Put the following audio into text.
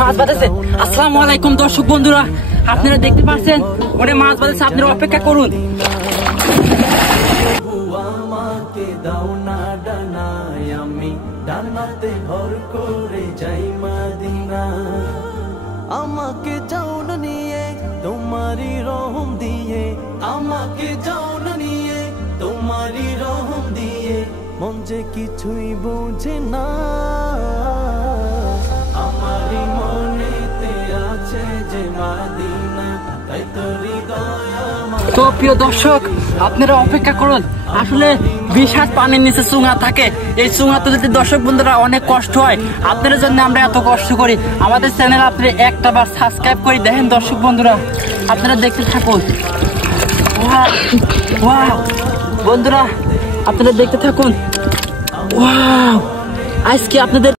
মাছ বাঁধেছে। আসসালামু আলাইকুম দর্শক বন্ধুরা, আপনারা দেখতে পাচ্ছেন ওরে মাছ বাঁধেছে, আপনারা অপেক্ষা করুন। আমাকে দাও না ডানায়, আমি ডানাতে ভর করে যাই মদিনা। আমাকে যাও না নিয়ে তোমারই রহম দিয়ে, আমাকে যাও না নিয়ে তোমারই রহম দিয়ে, মন যে কিছুই বোঝে না। আমারই মনেতে আছে যে মদিনা, তাই তো হৃদয় আমার। তো প্রিয় দর্শক, আপনারা অপেক্ষা করুন। আসলে বিশাল পানির নিচে চুঙা থাকে, এই চুঙা তুলতে দর্শক বন্ধুরা অনেক কষ্ট হয়। আপনাদের জন্য আমরা এত কষ্ট করি। আমাদের চ্যানেল আপনি একটা বার সাবস্ক্রাইব করে দেখেন দর্শক বন্ধুরা, আপনারা দেখতে থাকুন। ওয়াও বন্ধুরা, আপনারা দেখতে থাকুন। ওয়াও, আজকে আপনাদের